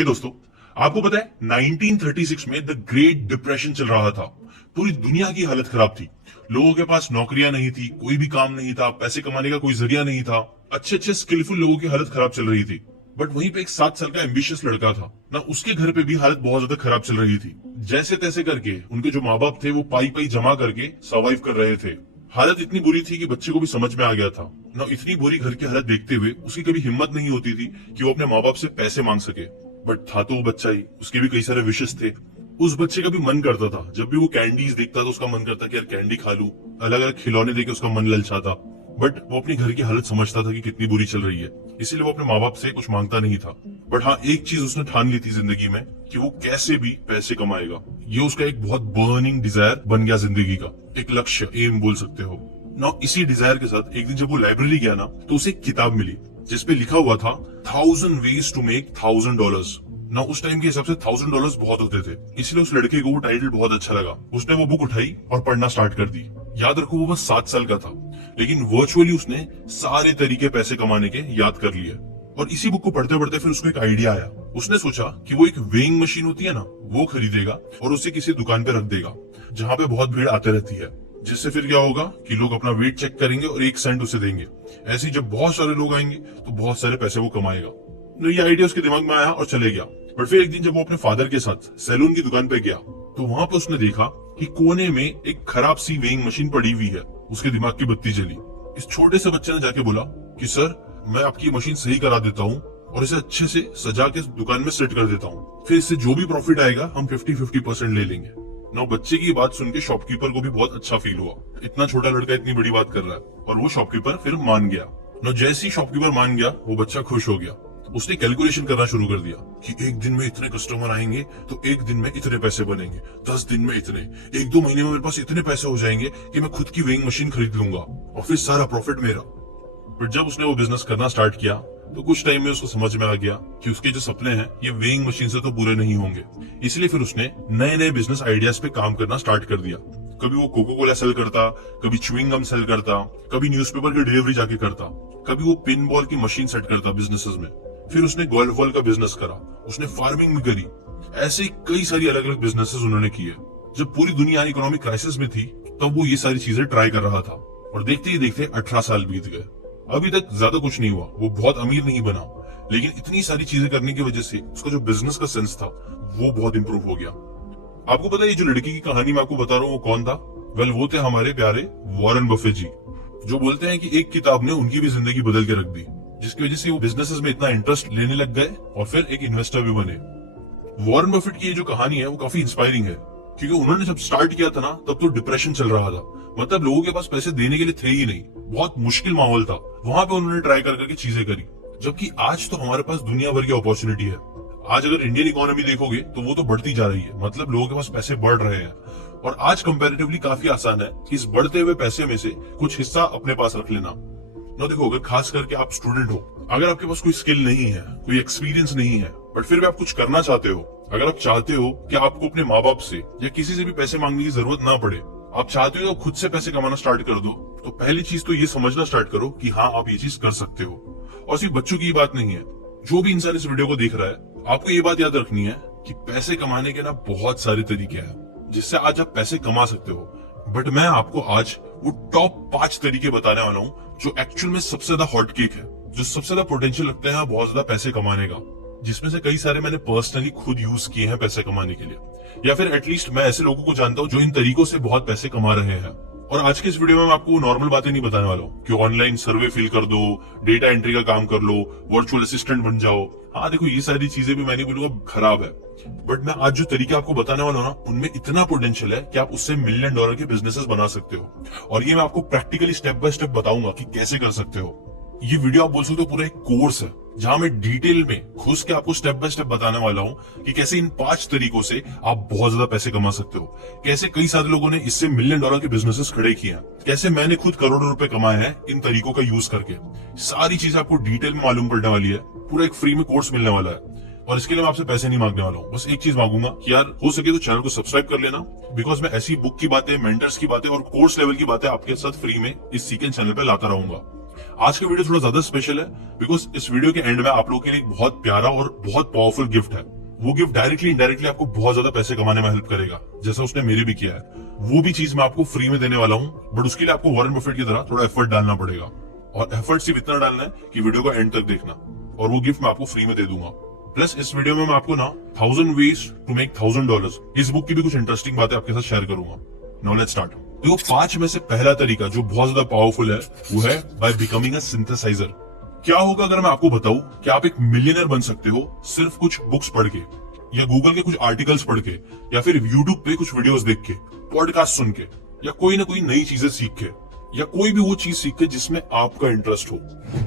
हे दोस्तों, आपको पता है 1936 में द ग्रेट डिप्रेशन चल रहा था। पूरी दुनिया की हालत खराब थी। लोगों के पास नौकरियां नहीं थी, कोई भी काम नहीं था, पैसे कमाने का कोई जरिया नहीं था। अच्छे अच्छे स्किलफुल लोगों की हालत खराब चल रही थी। बट वहीं पे एक 7 साल का एम्बिशियस लड़का था ना, उसके घर पे भी हालत बहुत ज्यादा खराब चल रही थी। जैसे तैसे करके उनके जो माँ बाप थे वो पाई पाई जमा करके सर्वाइव कर रहे थे। हालत इतनी बुरी थी कि बच्चे को भी समझ में आ गया था ना। इतनी बुरी घर की हालत देखते हुए उसकी कभी हिम्मत नहीं होती थी कि वो अपने माँ बाप से पैसे मांग सके। बट था तो वो बच्चा ही, उसके भी कई सारे विशेष थे। उस बच्चे का भी मन करता था, जब भी वो कैंडीज देखता था उसका मन करता कि यार कैंडी खा लूं, अलग अलग खिलौने देके उसका मन ललचाता। बट वो अपनी घर की हालत समझता था कि कितनी बुरी चल रही है, इसीलिए वो अपने माँ बाप से कुछ मांगता नहीं था। बट हाँ, एक चीज उसने ठान ली थी जिंदगी में कि वो कैसे भी पैसे कमाएगा। ये उसका एक बहुत बर्निंग डिजायर बन गया जिंदगी का, एक लक्ष्य, एम बोल सकते हो ना। इसी डिजायर के साथ एक दिन जब वो लाइब्रेरी गया ना, तो उसे एक किताब मिली जिसपे लिखा हुआ था 1000 ways to make $1000 ना। उस टाइम के हिसाब से $1000 बहुत होते थे, इसलिए उस लड़के को वो टाइटल बहुत अच्छा लगा। उसने वो बुक उठाई और पढ़ना स्टार्ट कर दी। याद रखो वो बस 7 साल का था, लेकिन वर्चुअली उसने सारे तरीके पैसे कमाने के याद कर लिए। और इसी बुक को पढ़ते पढ़ते फिर उसको एक आइडिया आया। उसने सोचा कि वो एक वेइंग मशीन होती है ना, वो खरीदेगा और उसे किसी दुकान पे रख देगा जहाँ पे बहुत भीड़ आते रहती है। जिससे फिर क्या होगा कि लोग अपना वेट चेक करेंगे और 1 सेंट उसे देंगे। ऐसे ही जब बहुत सारे लोग आएंगे तो बहुत सारे पैसे वो कमाएगा। तो ये आइडिया उसके दिमाग में आया और चले गया। पर फिर एक दिन जब वो अपने फादर के साथ सैलून की दुकान पे गया, तो वहां पे उसने देखा कि कोने में एक खराब सी वेइंग मशीन पड़ी हुई है। उसके दिमाग की बत्ती जली। इस छोटे से बच्चे ने जाके बोला कि सर, मैं आपकी मशीन सही करा देता हूँ और इसे अच्छे से सजा के दुकान में सेट कर देता हूँ। फिर इससे जो भी प्रॉफिट आएगा हम 50-50% ले लेंगे ना। बच्चे की बात सुन के शॉपकीपर को भी बहुत अच्छा फील हुआ। इतना छोटा लड़का इतनी बड़ी बात कर रहा है, और वो शॉपकीपर फिर मान गया ना। जैसे ही शॉपकीपर मान गया, वो बच्चा खुश हो गया। उसने कैलकुलेशन करना शुरू कर दिया कि एक दिन में इतने कस्टमर आएंगे तो एक दिन में इतने पैसे बनेंगे, 10 दिन में इतने, 1-2 महीने में मेरे पास इतने पैसे हो जाएंगे कि मैं खुद की वेइंग मशीन खरीद लूंगा और फिर सारा प्रॉफिट मेरा। पर जब उसने वो बिजनेस करना स्टार्ट किया तो कुछ टाइम में उसको समझ में आ गया कि उसके जो सपने हैं ये वेइंग मशीन से तो पूरे नहीं होंगे। इसलिए फिर उसने नए नए बिजनेस आइडियाज पे काम करना स्टार्ट कर दिया। कभी वो कोको कोला सेल करता, कभी च्युइंग गम सेल करता, कभी न्यूज़पेपर की डिलीवरी जाके करता, कभी वो पिन बॉल की मशीन सेट करता बिजनेसेस में। फिर उसने गोल्फ बॉल का बिजनेस करा, उसने फार्मिंग भी करी। ऐसे कई सारी अलग अलग बिजनेसेस उन्होंने किए। जब पूरी दुनिया इकोनॉमिक क्राइसिस में थी तब वो ये सारी चीजें ट्राई कर रहा था। और देखते ही देखते 18 साल बीत गए। अभी तक ज्यादा कुछ नहीं हुआ, वो बहुत अमीर नहीं बना, लेकिन इतनी सारी चीजें करने की वजह से उसका जो बिजनेस का सेंस था वो बहुत इंप्रूव हो गया। आपको पता है ये जो लड़की की कहानी मैं आपको बता रहा हूँ वो कौन था? वेल, वो थे हमारे प्यारे वॉरेन बफेट जी, जो बोलते हैं कि एक किताब ने उनकी भी जिंदगी बदल के रख दी, जिसकी वजह से वो बिजनेसेस में इतना इंटरेस्ट लेने लग गए और फिर एक इन्वेस्टर भी बने। वॉरेन बफेट की ये जो कहानी है वो काफी इंस्पायरिंग है, क्योंकि उन्होंने जब स्टार्ट किया था ना तब तो डिप्रेशन चल रहा था। मतलब लोगों के पास पैसे देने के लिए थे ही नहीं, बहुत मुश्किल माहौल था। वहां पे उन्होंने ट्राई कर करके चीजें करी। जबकि आज तो हमारे पास दुनिया भर की अपॉर्चुनिटी है। आज अगर इंडियन इकोनॉमी देखोगे तो वो तो बढ़ती जा रही है, मतलब लोगों के पास पैसे बढ़ रहे हैं। और आज कंपैरेटिवली काफी आसान है इस बढ़ते हुए पैसे में से कुछ हिस्सा अपने पास रख लेना ना। देखो, अगर खास करके आप स्टूडेंट हो, अगर आपके पास कोई स्किल नहीं है, कोई एक्सपीरियंस नहीं है, बट फिर भी आप कुछ करना चाहते हो, अगर आप चाहते हो कि आपको अपने माँ बाप से या किसी से भी पैसे मांगने की जरूरत ना पड़े, आप चाहते हो खुद से पैसे कमाना स्टार्ट कर दो, तो पहली चीज तो ये समझना स्टार्ट करो कि हाँ, आप ये चीज कर सकते हो। और सिर्फ बच्चों की बात नहीं है, जो भी इंसान इस वीडियो को देख रहा है, आपको ये बात याद रखनी है कि पैसे कमाने के ना बहुत सारे तरीके हैं जिससे आज आप पैसे कमा सकते हो। बट मैं आपको आज वो टॉप 5 तरीके बताने वाला हूँ जो एक्चुअल में सबसे ज्यादा हॉट केक है, जो सबसे ज्यादा पोटेंशियल लगता है बहुत ज्यादा पैसे कमाने का, जिसमें से कई सारे मैंने पर्सनली खुद यूज किए हैं पैसे कमाने के लिए, या फिर एटलीस्ट मैं ऐसे लोगों को जानता हूँ जो इन तरीकों से बहुत पैसे कमा रहे हैं। और आज के इस वीडियो में मैं आपको नॉर्मल बातें नहीं बताने वाला हूँ कि ऑनलाइन सर्वे फिल कर दो, डेटा एंट्री का काम कर लो, वर्चुअल असिस्टेंट बन जाओ। हाँ देखो, ये सारी चीजें भी मैं नहीं बोलूंगा खराब है, बट मैं आज जो तरीके आपको बताने वाला हूँ ना, उनमें इतना पोटेंशियल है कि आप उससे $1 मिलियन के बिजनेसेस बना सकते हो। और ये मैं आपको प्रैक्टिकली स्टेप बाय स्टेप बताऊंगा कि कैसे कर सकते हो। ये वीडियो आप बोल सकते हो पूरा एक कोर्स है जहां मैं डिटेल में घुस के आपको स्टेप बाय स्टेप बताने वाला हूं कि कैसे इन 5 तरीकों से आप बहुत ज्यादा पैसे कमा सकते हो। कैसे कई सारे लोगों ने इससे $1 मिलियन के बिजनेसेस खड़े किए हैं, कैसे मैंने खुद करोड़ों रुपए कमाए हैं इन तरीकों का यूज करके। सारी चीजें आपको डिटेल में मालूम पड़ने वाली है। पूरा एक फ्री में कोर्स मिलने वाला है। और इसके लिए मैं आपसे पैसे नहीं मांगने वाला हूँ, बस एक चीज मांगूंगा कि यार हो सके तो चैनल को सब्सक्राइब कर लेना, बिकॉज मैं ऐसी बुक की बातें, मेंटर्स की बातें और कोर्स लेवल की बातें आपके साथ फ्री में इस सीक्वेंस चैनल पे लाता रहूंगा। आज का वीडियो थोड़ा ज्यादा स्पेशल है बिकॉज इस वीडियो के एंड में आप लोगों के लिए एक बहुत प्यारा और बहुत पावरफुल गिफ्ट है। वो गिफ्ट डायरेक्टली इनडायरेक्टली आपको बहुत ज्यादा पैसे कमाने में हेल्प करेगा, जैसा उसने मेरे भी किया है। वो भी चीज मैं आपको फ्री में देने वाला हूँ, बट उसके लिए आपको वॉरेन बफेट की तरह थोड़ा एफर्ट डालना पड़ेगा। और एफर्ट सिर्फ इतना डालना है कि वीडियो को एंड तक देखना, और वो गिफ्ट मैं आपको फ्री में दे दूंगा। प्लस इस वीडियो में मैं आपको ना 1000 ways to make $1000 इस बुक की भी कुछ इंटरेस्टिंग बातें आपके साथ शेयर करूंगा। Now let's start. देखो 5 में से पहला तरीका जो बहुत ज्यादा पावरफुल है वो है बाय बिकमिंग अ सिंथेसाइजर। क्या होगा अगर मैं आपको बताऊं कि आप एक मिलियनर बन सकते हो सिर्फ कुछ बुक्स पढ़ के, या गूगल के कुछ आर्टिकल्स पढ़ के, या फिर यूट्यूब पे कुछ वीडियोस देख के, पॉडकास्ट सुन के, या कोई ना कोई नई चीजें सीख के, या कोई भी वो चीज सीख के जिसमें आपका इंटरेस्ट हो।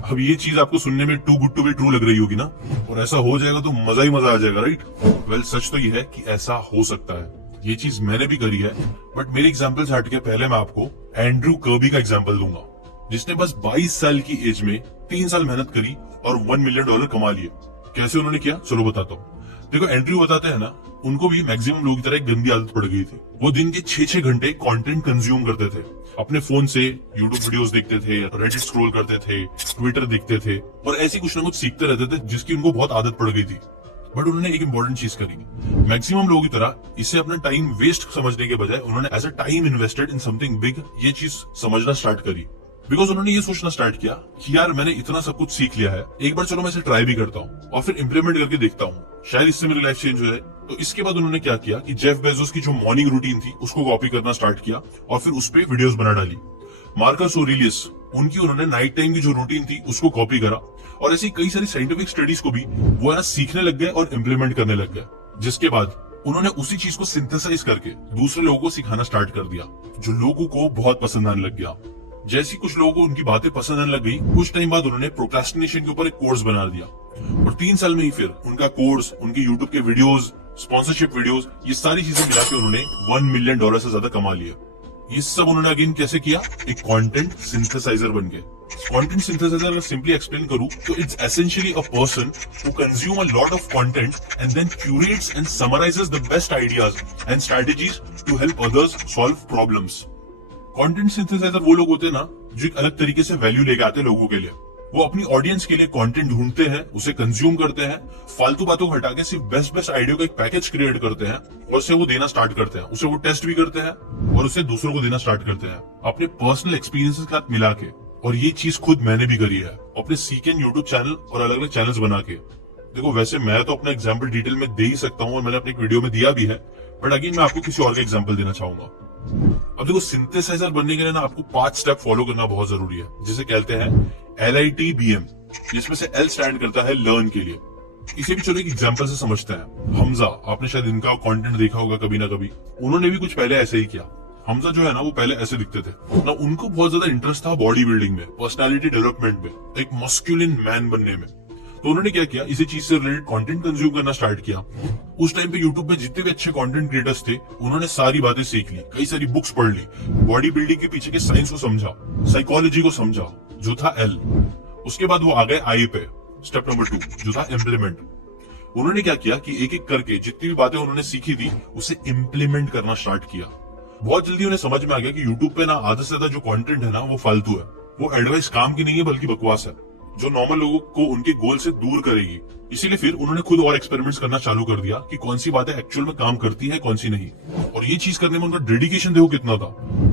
अब ये चीज आपको सुनने में too good to be true लग रही होगी ना, और ऐसा हो जाएगा तो मजा ही मजा आ जाएगा, राइट? वेल सच तो ये है कि ऐसा हो सकता है। ये चीज मैंने भी करी है, बट मेरे एग्जाम्पल से हटके पहले मैं आपको एंड्रू कर्बी का एग्जाम्पल दूंगा, जिसने बस 22 साल की एज में 3 साल मेहनत करी और $1 मिलियन कमा लिए। कैसे उन्होंने किया चलो बताता हूँ। देखो एंड्रू बताते हैं ना, उनको भी मैक्सिमम लोगों की तरह एक गंदी आदत पड़ गई थी। वो दिन के 6-6 घंटे कंटेंट कंज्यूम करते थे। अपने फोन से यूट्यूब वीडियोस देखते थे, रेडिट स्क्रॉल करते थे, ट्विटर देखते थे, और ऐसी कुछ ना कुछ सीखते रहते थे जिसकी उनको बहुत आदत पड़ गई थी। बट उन्होंने एक इंपॉर्टेंट चीज करी, मैक्सिमम लोगों की तरह इसे अपना टाइम वेस्ट समझने के बजाय उन्होंने as a time invested in something big ये चीज समझना स्टार्ट करी। बिकॉज उन्होंने ये सोचना स्टार्ट किया कि यार मैंने इतना सब कुछ सीख लिया है, एक बार चलो मैं इसे ट्राई भी करता हूँ और फिर इम्प्लीमेंट करके देखता हूँ, शायद इससे मेरी लाइफ चेंज हो जाए। तो इसके बाद उन्होंने क्या किया कि जेफ बेजोस की जो मॉर्निंग रूटीन थी उसको कॉपी करना स्टार्ट किया और फिर उस पर वीडियोस बना डाली। मार्कस ऑरेलियस, उनकी उन्होंने नाइट टाइम की जो रूटीन थी उसको कॉपी करा, और ऐसी कई सारी साइंटिफिक स्टडीज को भी वो सीखने लग गए और इम्प्लीमेंट करने लग गए। जिसके बाद उन्होंने उसी चीज को सिंथेसाइज करके दूसरे लोगों को सिखाना स्टार्ट कर दिया, जो लोगों को बहुत पसंद आने लग गया। जैसी कुछ लोगों को उनकी बातें पसंद आने लग गई, कुछ टाइम बाद उन्होंने प्रोक्रेस्टिनेशन के ऊपर एक कोर्स बना दिया, और 3 साल में ही फिर उनका कोर्स, उनके यूट्यूब के वीडियोस, स्पॉन्सरशिप वीडियोस, ये सारी चीजें मिला के उन्होंने $1 मिलियन से ज्यादा कमा लिया। ये सब उन्होंने अगेन कैसे किया? एक कंटेंट सिंथेसाइजर बन के। कंटेंट सिंथेसाइजर अगर सिंपली एक्सप्लेन करूं तो it's essentially a person who consume a lot of content and then curates and summarises the best ideas and strategies to help others solve problems. Content synthesiser वो लोग होते हैं ना जो एक अलग तरीके से वैल्यू लेके आते हैं लोगों के लिए। वो अपनी ऑडियंस के लिए कंटेंट ढूंढते हैं, उसे कंज्यूम करते हैं, फालतू बातों को हटा के सिर्फ बेस्ट आइडिया का एक पैकेज क्रिएट करते हैं और उसे वो देना स्टार्ट करते हैं। उसे वो टेस्ट भी करते हैं और उसे दूसरों को देना स्टार्ट करते हैं अपने पर्सनल एक्सपीरियंसेस के साथ मिला के। और ये चीज खुद मैंने भी करी है अपने सीकेन यूट्यूब चैनल और अलग अलग चैनल्स बना के। देखो वैसे मैं तो अपना एग्जाम्पल डिटेल में दे ही सकता हूँ और मैंने अपनी एक वीडियो में दिया भी है, बट अगेन मैं आपको किसी और का एग्जाम्पल देना चाहूंगा। अब देखो सिंथेसाइजर बनने के लिए ना आपको 5 स्टेप फॉलो करना बहुत जरूरी है, जिसे कहते हैं LITBM, जिसमें से L स्टैंड करता है लर्न के लिए। इसे भी चलो एक एग्जांपल से समझते हैं। हमजा, आपने शायद इनका कंटेंट देखा होगा कभी ना कभी, उन्होंने भी कुछ पहले ऐसे ही किया। हमजा जो है ना वो पहले ऐसे दिखते थे ना, उनको बहुत ज्यादा इंटरेस्ट था बॉडी बिल्डिंग में, पर्सनालिटी डेवलपमेंट में, एक मस्कुलिन मैन बनने में। तो उन्होंने क्या किया, इसी चीज से रिलेटेड कंटेंट कंज्यूम करना स्टार्ट किया। उस टाइम पे यूट्यूब पे जितने भी अच्छे कंटेंट क्रिएटर्स थे उन्होंने सारी बातें सीख ली, कई सारी बुक्स पढ़ ली, बॉडी बिल्डिंग के पीछे के साइंस को समझा, साइकोलॉजी को समझा, जो था L। उसके बाद वो आ गए I पे, स्टेप नंबर 2 जो था इम्प्लीमेंट। उन्होंने क्या किया कि एक एक करके जितनी भी बातें उन्होंने सीखी थी उसे इम्प्लीमेंट करना स्टार्ट किया। बहुत जल्दी उन्हें समझ में आ गया कि यूट्यूब पे ना आधा से ज्यादा जो कंटेंट है ना वो फालतू है, वो एडवाइस काम की नहीं है बल्कि बकवास है, जो नॉर्मल लोगों को उनके गोल से दूर करेगी। इसीलिए फिर उन्होंने खुद और एक्सपेरिमेंट्स करना चालू कर दिया कि कौन सी बातें एक्चुअल में काम करती है, कौन सी नहीं। और ये चीज करने में उनका डेडिकेशन देखो कितना था।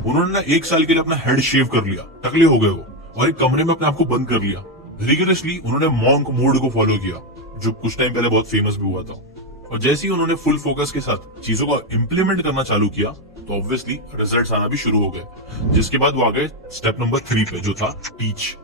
उन्होंने ना 1 साल के लिए अपना हेड शेव कर लिया, टकले हो गए वो, और एक कमरे में अपने आप को बंद कर लिया। रिगरसली उन्होंने मॉन्क मोड को फॉलो किया, जो कुछ टाइम पहले बहुत फेमस भी हुआ था। और जैसे ही उन्होंने फुल फोकस के साथ चीजों को इम्प्लीमेंट करना चालू किया तो ऑब्वियसली रिजल्ट्स आना भी शुरू हो गए। जिसके बाद वो आ गए स्टेप नंबर 3 पे, जो था टीच।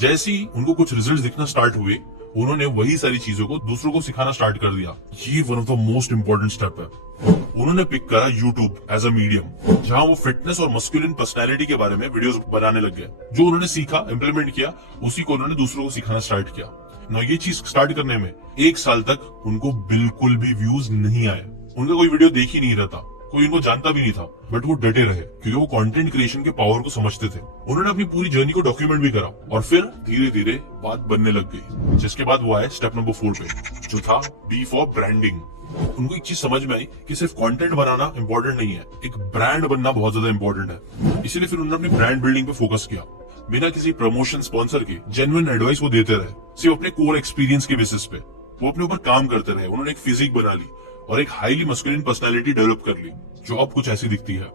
जैसे ही उनको कुछ रिजल्ट दिखना स्टार्ट हुए, उन्होंने वही सारी चीजों को दूसरों को सिखाना स्टार्ट कर दिया। ये one of the most important step है। उन्होंने पिक करा यूट्यूब एज अ मीडियम, जहां वो फिटनेस और मस्कुलिन पर्सनैलिटी के बारे में वीडियोस बनाने लग गए। जो उन्होंने सीखा, इम्प्लीमेंट किया, उसी को उन्होंने दूसरों को सिखाना स्टार्ट किया। ना ये चीज स्टार्ट करने में 1 साल तक उनको बिल्कुल भी व्यूज नहीं आए, उनका कोई वीडियो देख ही नहीं रहा था, कोई इनको जानता भी नहीं था, बट वो डटे रहे क्योंकि वो कंटेंट क्रिएशन के पावर को समझते थे। उन्होंने अपनी पूरी जर्नी को डॉक्यूमेंट भी करा और फिर धीरे धीरे बात बनने लग गई। जिसके बाद वो आए स्टेप नंबर 4 पे, जो था B फॉर ब्रांडिंग। उनको एक चीज समझ में आई कि सिर्फ कंटेंट बनाना इंपॉर्टेंट नहीं है, एक ब्रांड बनना बहुत ज्यादा इंपॉर्टेंट है। इसीलिए फिर उन्होंने अपनी ब्रांड बिल्डिंग पे फोकस किया। बिना किसी प्रमोशन स्पॉन्सर के जेन्युइन एडवाइस वो देते रहे, सिर्फ अपने कोर एक्सपीरियंस के बेसिस पे वो अपने ऊपर काम करते रहे। उन्होंने एक फिजिक बना ली और एक हाईली मस्कुलिन पर्सनालिटी डेवलप कर ली जो अब कुछ ऐसी दिखती है।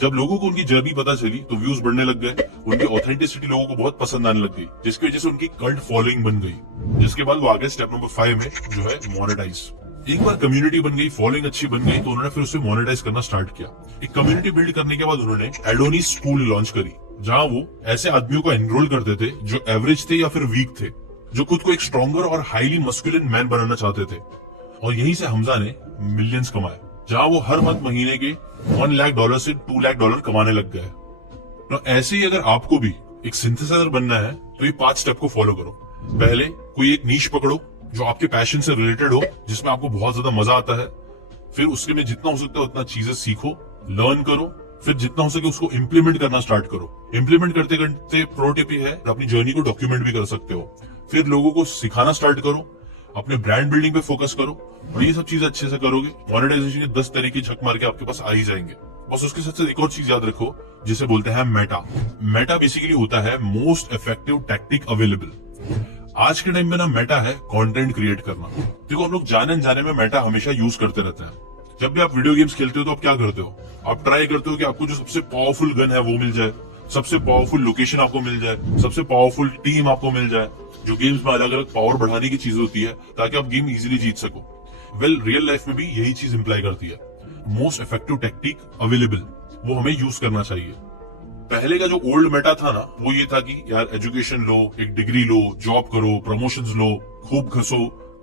जब लोगों को उनकी जर्नी पता चली तो व्यूज बढ़ने लग गए, उनकी ऑथेंटिसिटी लोगों को बहुत पसंद आने लग गई, जिसकी वजह से उनकी कल्ट फॉलोइंग बन गई। जिसके बाद वो आगे स्टेप नंबर 5 में जो है मोनेटाइज। एक बार कम्युनिटी बन गई, फॉलोइंग अच्छी बन गई, तो उन्होंने फिर उसे मोनेटाइज करना स्टार्ट किया। एक कम्युनिटी बिल्ड करने के बाद उन्होंने एडोनिस स्कूल लॉन्च करी, जहां वो ऐसे आदमियों को एनरोल करते थे जो एवरेज थे या फिर वीक थे, जो खुद को एक स्ट्रॉन्गर और हाईली मस्कुलिन मैन बनाना चाहते थे। और यहीं से हमजा ने मिलियंस कमाए, जहां वो हर महीने के $1 लाख से $2 लाख कमाने लग गए। तो ऐसे ही अगर आपको भी एक सिंथेसाइजर बनना है तो ये 5 स्टेप को फॉलो करो। पहले कोई एक नीश पकड़ो जो आपके पैशन से रिलेटेड हो, जिसमें आपको बहुत ज्यादा मजा आता है। फिर उसके में जितना हो सकता है उतना चीजें सीखो, लर्न करो। फिर जितना हो सके उसको इम्प्लीमेंट करना स्टार्ट करो। इम्प्लीमेंट करते करते प्रो टिप है, अपनी जर्नी को डॉक्यूमेंट भी कर सकते हो। फिर लोगों को सिखाना स्टार्ट करो, अपने ब्रांड बिल्डिंग पे फोकस करो, और ये सब चीज अच्छे से करोगे, मोनेटाइजेशन के 10 तरीके झक मार के आपके पास आ ही जाएंगे। बस उसके साथ एक और चीज याद रखो जिसे बोलते हैं मेटा। मेटा बेसिकली होता है मोस्ट इफेक्टिव टैक्टिक अवेलेबल। आज के टाइम में ना मेटा है कंटेंट क्रिएट करना। देखो हम लोग जाने अनजाने में मेटा हमेशा यूज करते रहते हैं। जब भी आप वीडियो गेम्स खेलते हो तो आप क्या करते हो, आप ट्राई करते हो कि आपको जो सबसे पावरफुल गन है वो मिल जाए, सबसे पावरफुल लोकेशन आपको मिल जाए, सबसे पावरफुल टीम आपको मिल जाए, जो गेम्स में अलग अलग पावर बढ़ाने की चीज होती है ताकि आप गेम इजीली जीत सको। रियल लाइफ में भी यही चीज इंप्लाई करती है। मोस्ट इफेक्टिव टेक्निक अवेलेबल वो हमें यूज करना चाहिए। पहले का जो ओल्ड मेटा था ना, वो ये था कि यार एजुकेशन लो, एक डिग्री लो, जॉब करो, प्रमोशंस लो, खूब घसो,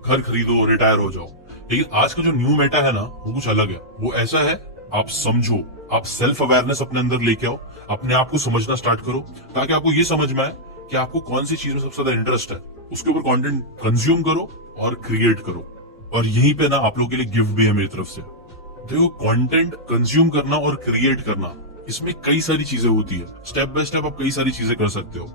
घर खरीदो, रिटायर हो जाओ। लेकिन आज का जो न्यू मेटा है ना, वो कुछ अलग है। वो ऐसा है, आप समझो, आप सेल्फ अवेयरनेस अपने अंदर लेके आओ, अपने आप को समझना स्टार्ट करो, ताकि आपको ये समझ में आए कि आपको कौन सी चीज में सबसे ज्यादा इंटरेस्ट है। उसके ऊपर कंटेंट कंज्यूम करो और क्रिएट करो। और यहीं पे ना आप लोगों के लिए गिफ्ट भी है मेरी तरफ से। देखो, कंटेंट कंज्यूम करना और क्रिएट करना, इसमें कई सारी चीजें होती है। स्टेप बाय स्टेप आप कई सारी चीजें कर सकते हो।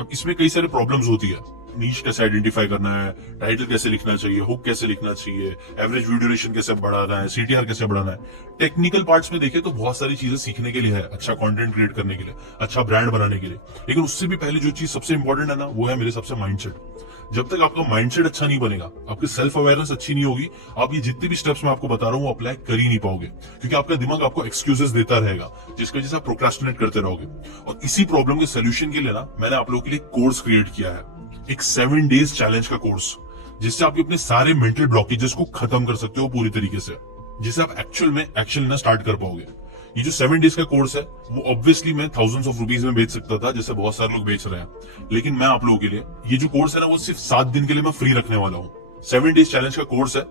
अब इसमें कई सारे प्रॉब्लम्स होती है। नीश कैसे आइडेंटिफाई करना है, टाइटल कैसे लिखना चाहिए, हुक कैसे लिखना चाहिए, एवरेज व्यू ड्यूरेशन कैसे बढ़ाना है, सीटीआर कैसे बढ़ाना है। टेक्निकल पार्ट्स में देखें तो बहुत सारी चीजें सीखने के लिए है, अच्छा कंटेंट क्रिएट करने के लिए, अच्छा ब्रांड बनाने के लिए। लेकिन उससे भी पहले जो चीज सबसे इंपॉर्टेंट है ना, वो है मेरे सबसे माइंडसेट। जब तक आपका माइंडसेट अच्छा नहीं बनेगा, आपकी सेल्फ अवेयरनेस अच्छी नहीं होगी, आप ये जितने भी स्टेप्स मैं आपको बता रहा हूँ वो अप्लाई कर ही नहीं पाओगे, क्योंकि आपका दिमाग आपको एक्सक्यूजेस देता रहेगा, जिसकी वजह से आप प्रोक्रास्टिनेट करते रहोगे। और इसी प्रॉब्लम के सोल्यूशन के लिए ना मैंने आप लोगों के लिए कोर्स क्रिएट किया है, एक 7 डेज चैलेंज का कोर्स, जिससे आप अपने सारे मेंटल ब्लॉकेजेस को खत्म कर सकते हो पूरी तरीके से, जिससे आप एक्चुअल में एक्शन लेना स्टार्ट कर पाओगे। ये जो 7 डेज का कोर्स है वो ऑब्वियसली मैं थाउजेंड्स ऑफ रुपीज में बेच सकता था, जैसे बहुत सारे लोग बेच रहे हैं, लेकिन मैं आप लोगों के लिए ये जो कोर्स है ना, वो सिर्फ 7 दिन के लिए मैं फ्री रखने वाला हूँ। 7 डेज चैलेंज का कोर्स है,